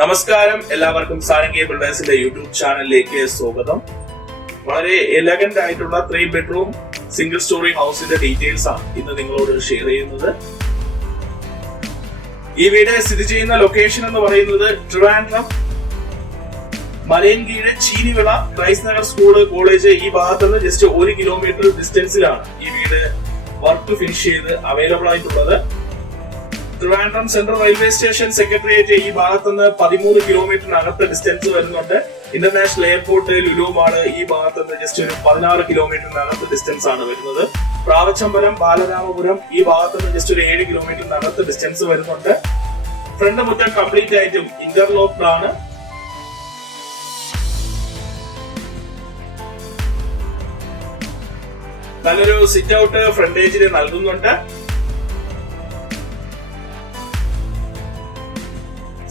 നമസ്കാരം, എല്ലാവർക്കും സാരംഗി ബിൽഡേഴ്സിന്റെ യൂട്യൂബ് ചാനലിലേക്ക് സ്വാഗതം. വളരെ എലഗന്റ് ആയിട്ടുള്ള 3 ബെഡ്റൂം സിംഗിൾ സ്റ്റോറി ഹൗസിന്റെ ഡീറ്റെയിൽസ് ആണ് ഇന്ന് നിങ്ങളോട് ഷെയർ ചെയ്യുന്നത്. ഈ വീട് സ്ഥിതി ചെയ്യുന്ന ലൊക്കേഷൻ എന്ന് പറയുന്നത് Trivandrum Malayinkeezhu Cheenivila Christ Nagar school college ഈ ഭാഗത്ത് നിന്ന് ജസ്റ്റ് 1 കിലോമീറ്റർ ഡിസ്റ്റൻസിലാണ് ഈ വീട് വർക്ക് ഫിനിഷ് ചെയ്ത് അവൈലബിൾ ആയിട്ടുള്ളത്. Trivandrum central railway station secretariat ഈ ഭാഗത്തുനിന്ന് 13 കിലോമീറ്ററിനകത്ത് ഡിസ്റ്റൻസ് വരുന്നുണ്ട്. ഇന്റർനാഷണൽ എയർപോർട്ട് ലുലു മാള് ഈ ഭാഗത്തുനിന്ന് ജസ്റ്റ് ഒരു 16 കിലോമീറ്ററിനകത്ത് ഡിസ്റ്റൻസ് ആണ് വരുന്നത്. പ്രാവച്ചമ്പലം ബാലരാമപുരം ഈ ഭാഗത്തുനിന്ന് ജസ്റ്റ് ഒരു 7 കിലോമീറ്ററിനകത്ത് ഡിസ്റ്റൻസ് വരുന്നുണ്ട്. ഫ്രണ്ട് മുറ്റം കംപ്ലീറ്റ് ആയിട്ടും ഇന്റർലോക്ഡ് ആണ്. നല്ലൊരു സിറ്റ് ഔട്ട് ഫ്രണ്ടേജിൽ നൽകുന്നുണ്ട്.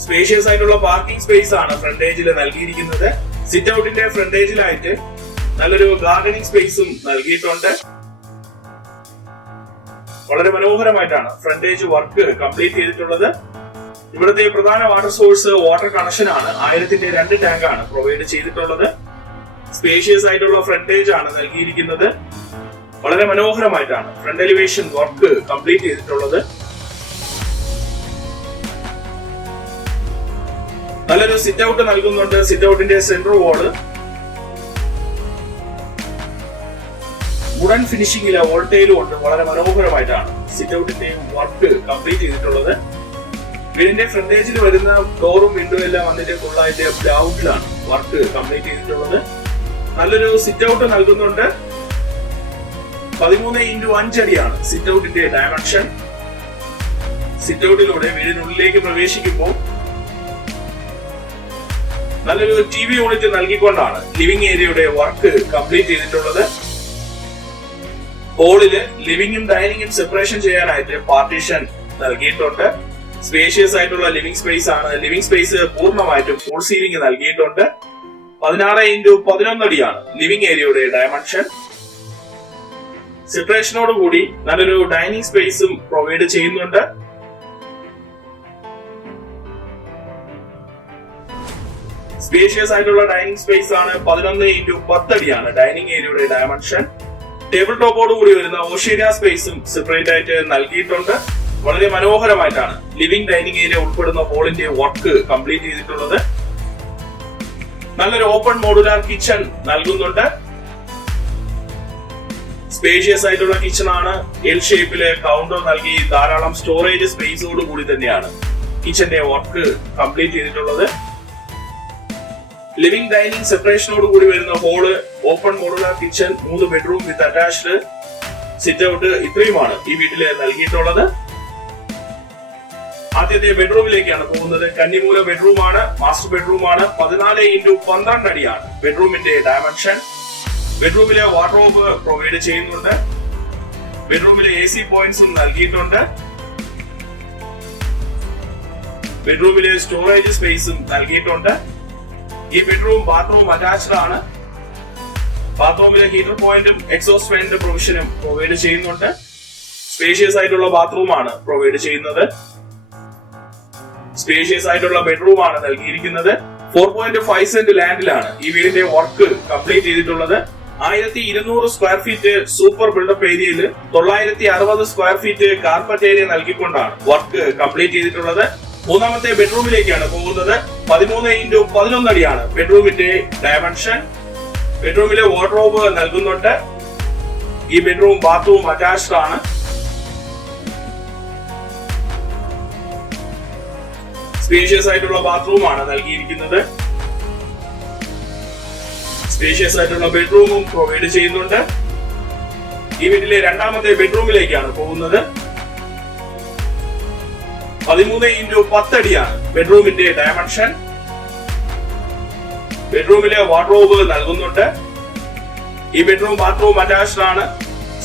സ്പേഷ്യസ് ആയിട്ടുള്ള പാർക്കിംഗ് സ്പേസ് ആണ് ഫ്രണ്ടേജിൽ നൽകിയിരിക്കുന്നത്. സിറ്റ് ഔട്ടിന്റെ ഫ്രണ്ടേജിലായിട്ട് നല്ലൊരു ഗാർഡനിങ് സ്പേസും നൽകിയിട്ടുണ്ട്. വളരെ മനോഹരമായിട്ടാണ് ഫ്രണ്ടേജ് വർക്ക് കംപ്ലീറ്റ് ചെയ്തിട്ടുള്ളത്. ഇവിടുത്തെ പ്രധാന വാട്ടർ സോഴ്സ് വാട്ടർ കണക്ഷൻ ആണ്. 1000ന്റെ 2 ടാങ്ക് ആണ് പ്രൊവൈഡ് ചെയ്തിട്ടുള്ളത്. സ്പേഷ്യസ് ആയിട്ടുള്ള ഫ്രണ്ടേജ് ആണ് നൽകിയിരിക്കുന്നത്. വളരെ മനോഹരമായിട്ടാണ് ഫ്രണ്ട് എലിവേഷൻ വർക്ക് കംപ്ലീറ്റ് ചെയ്തിട്ടുള്ളത്. നല്ലൊരു സിറ്റ് ഔട്ട് നൽകുന്നുണ്ട്. സിറ്റ് ഔട്ടിന്റെ സെന്റർ വാള് വുഡൻ ഫിനിഷിംഗിലെ വോൾട്ടേലും ഉണ്ട്. വളരെ മനോഹരമായിട്ടാണ് സിറ്റ് ഔട്ടിന്റെ വർക്ക് കംപ്ലീറ്റ് ചെയ്തിട്ടുള്ളത്. വീടിന്റെ ഫ്രണ്ടേജിൽ വരുന്ന ഡോറും വിൻഡോ എല്ലാം വന്നിട്ട് ഫുള്ളായിട്ട് ബ്ലൗട്ടിലാണ് വർക്ക് കംപ്ലീറ്റ് ചെയ്തിട്ടുള്ളത്. നല്ലൊരു സിറ്റ് ഔട്ട് നൽകുന്നുണ്ട്. 13x5 അടിയാണ് സിറ്റ് ഔട്ടിന്റെ ഡയമെൻഷൻ. സിറ്റ് ഔട്ടിലൂടെ വീടിനുള്ളിലേക്ക് പ്രവേശിക്കുമ്പോൾ നല്ലൊരു TV യൂണിറ്റ് നൽകിക്കൊണ്ടാണ് ലിവിംഗ് ഏരിയയുടെ വർക്ക് കംപ്ലീറ്റ് ചെയ്തിട്ടുള്ളത്. ഹോളില് ലിവിംഗും ഡൈനിങ്ങും സെപ്പറേഷൻ ചെയ്യാനായിട്ട് പാർട്ടീഷൻ നൽകിയിട്ടുണ്ട്. സ്പേഷ്യസ് ആയിട്ടുള്ള ലിവിംഗ് സ്പേസ് ആണ്. ലിവിംഗ് സ്പേസ് പൂർണ്ണമായിട്ടും ഫുൾ സീലിംഗ് നൽകിയിട്ടുണ്ട്. 16x11 അടിയാണ് ലിവിംഗ് ഏരിയയുടെ ഡയമെൻഷൻ. സെപ്പറേഷനോട് കൂടി നല്ലൊരു ഡൈനിങ് സ്പേസും പ്രൊവൈഡ് ചെയ്യുന്നുണ്ട്. സ്പേഷ്യസ് ആയിട്ടുള്ള ഡൈനിങ് സ്പേസ് ആണ്. 11x10 അടിയാണ് ഡൈനിങ് ഏരിയയുടെ ഡയമെൻഷൻ. ടേബിൾ ടോപ്പോട് കൂടി വരുന്ന ഓഷേരിയ സ്പേസും സെപ്പറേറ്റ് ആയിട്ട് നൽകിയിട്ടുണ്ട്. വളരെ മനോഹരമായിട്ടാണ് ലിവിംഗ് ഡൈനിങ് ഏരിയ ഉൾപ്പെടുന്ന ഹോളിന്റെ വർക്ക് കംപ്ലീറ്റ് ചെയ്തിട്ടുള്ളത്. നല്ലൊരു ഓപ്പൺ മോഡുലാർ കിച്ചൺ നൽകുന്നുണ്ട്. സ്പേഷ്യസ് ആയിട്ടുള്ള കിച്ചൺ ആണ്. എൽ ഷേപ്പില് കൗണ്ടർ നൽകി ധാരാളം സ്റ്റോറേജ് സ്പേസോട് കൂടി തന്നെയാണ് കിച്ചന്റെ വർക്ക് കംപ്ലീറ്റ് ചെയ്തിട്ടുള്ളത്. ലിവിംഗ് ഡൈനിങ് സെപ്പറേഷനോട് കൂടി വരുന്ന hall, open modular kitchen, 3 bedroom with attached sit out, ഇത്രയുമാണ് ഈ വീട്ടില് നൽകിയിട്ടുള്ളത്. ആദ്യത്തെ ബെഡ്റൂമിലേക്കാണ് പോകുന്നത്. കന്നിമൂല ബെഡ്റൂം ആണ്. മാസ്റ്റർ ബെഡ്റൂം ആണ്. 14x12 അടിയാണ് ബെഡ്റൂമിന്റെ ഡയമെൻഷൻ. ബെഡ്റൂമിലെ വാർഡ്രോബ് പ്രൊവൈഡ് ചെയ്യുന്നുണ്ട്. ബെഡ്റൂമിലെ AC പോയിന്റ്സും നൽകിയിട്ടുണ്ട്. ബെഡ്റൂമിലെ സ്റ്റോറേജ് സ്പേസും നൽകിയിട്ടുണ്ട്. ഈ ബെഡ്റൂം ബാത്റൂം അറ്റാച്ച്ഡ് ആണ്. ബാത്റൂമിലെ ഹീറ്റർ പോയിന്റും എക്സോസ്റ്റ് ഫാനിന്റെ പ്രൊവിഷനും പ്രൊവൈഡ് ചെയ്യുന്നുണ്ട്. സ്പേഷ്യസ് ആയിട്ടുള്ള ബാത്റൂം ആണ് പ്രൊവൈഡ് ചെയ്യുന്നത്. സ്പേഷ്യസ് ആയിട്ടുള്ള ബെഡ്റൂം ആണ് നൽകിയിരിക്കുന്നത്. 4.5 സെന്റ് ലാൻഡിലാണ് ഈ വീടിന്റെ വർക്ക് കംപ്ലീറ്റ് ചെയ്തിട്ടുള്ളത്. 1200 സ്ക്വയർ ഫീറ്റ് സൂപ്പർ ബിൽഡപ്പ് ഏരിയയിൽ 960 സ്ക്വയർ ഫീറ്റ് കാർപ്പറ്റ് ഏരിയ നൽകിക്കൊണ്ടാണ് വർക്ക് കംപ്ലീറ്റ് ചെയ്തിട്ടുള്ളത്. മൂന്നാമത്തെ ബെഡ്റൂമിലേക്കാണ് പോകുന്നത്. 13x11 അടിയാണ് ബെഡ്റൂമിന്റെ ഡയമെൻഷൻ. ബെഡ്റൂമിലെ വാർഡ്രോബ് നൽകുന്നുണ്ട്. ഈ ബെഡ്റൂം ബാത്റൂം അറ്റാച്ച്ഡ് ആണ്. സ്പേഷ്യസ് ആയിട്ടുള്ള ബാത്റൂം ആണ് നൽകിയിരിക്കുന്നത്. സ്പേഷ്യസ് ആയിട്ടുള്ള ബെഡ്റൂമും പ്രൊവൈഡ് ചെയ്യുന്നുണ്ട്. ഈ വീട്ടിലെ രണ്ടാമത്തെ ബെഡ്റൂമിലേക്കാണ് പോകുന്നത്. 13x10 അടിയാണ് ബെഡ്റൂമിന്റെ ഡയമെൻഷൻ. ബെഡ്റൂമിലെ വാർഡ്രോബ് നൽകുന്നുണ്ട്. ഈ ബെഡ്റൂം ബാത്റൂം അറ്റാച്ച്ഡ് ആണ്.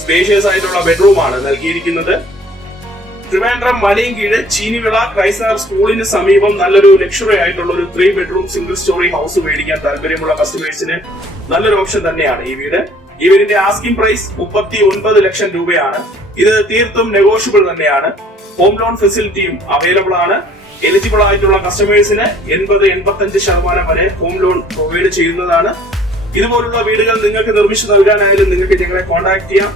സ്പേഷ്യസ് ആയിട്ടുള്ള ബെഡ്റൂം ആണ് നൽകിയിരിക്കുന്നത്. ട്രിവാൻഡ്രം മലയൻകീഴ് ചീനിവിള ക്രൈസ്റ്റ് നഗർ സ്കൂളിന് സമീപം നല്ലൊരു ലക്ഷറി ആയിട്ടുള്ള ഒരു 3 ബെഡ്റൂം സിംഗിൾ സ്റ്റോറി ഹൗസ് മേടിക്കാൻ താല്പര്യമുള്ള കസ്റ്റമേഴ്സിന് നല്ലൊരു ഓപ്ഷൻ തന്നെയാണ് ഈ വീട്. ഈ വീടിന്റെ ആസ്കിംഗ് പ്രൈസ് 39 ലക്ഷം രൂപയാണ്. ഇത് തീർത്തും നെഗോഷ്യബിൾ തന്നെയാണ്. ഹോം ലോൺ ഫെസിലിറ്റിയും അവൈലബിൾ ആണ്. എലിജിബിൾ ആയിട്ടുള്ള കസ്റ്റമേഴ്സിന് 80-85% വരെ ഹോം ലോൺ പ്രൊവൈഡ് ചെയ്യുന്നതാണ്. ഇതുപോലുള്ള വീടുകൾ നിങ്ങൾക്ക് നിർമ്മിച്ചു നൽകാനായാലും നിങ്ങൾക്ക് ഞങ്ങളെ കോൺടാക്ട് ചെയ്യാം.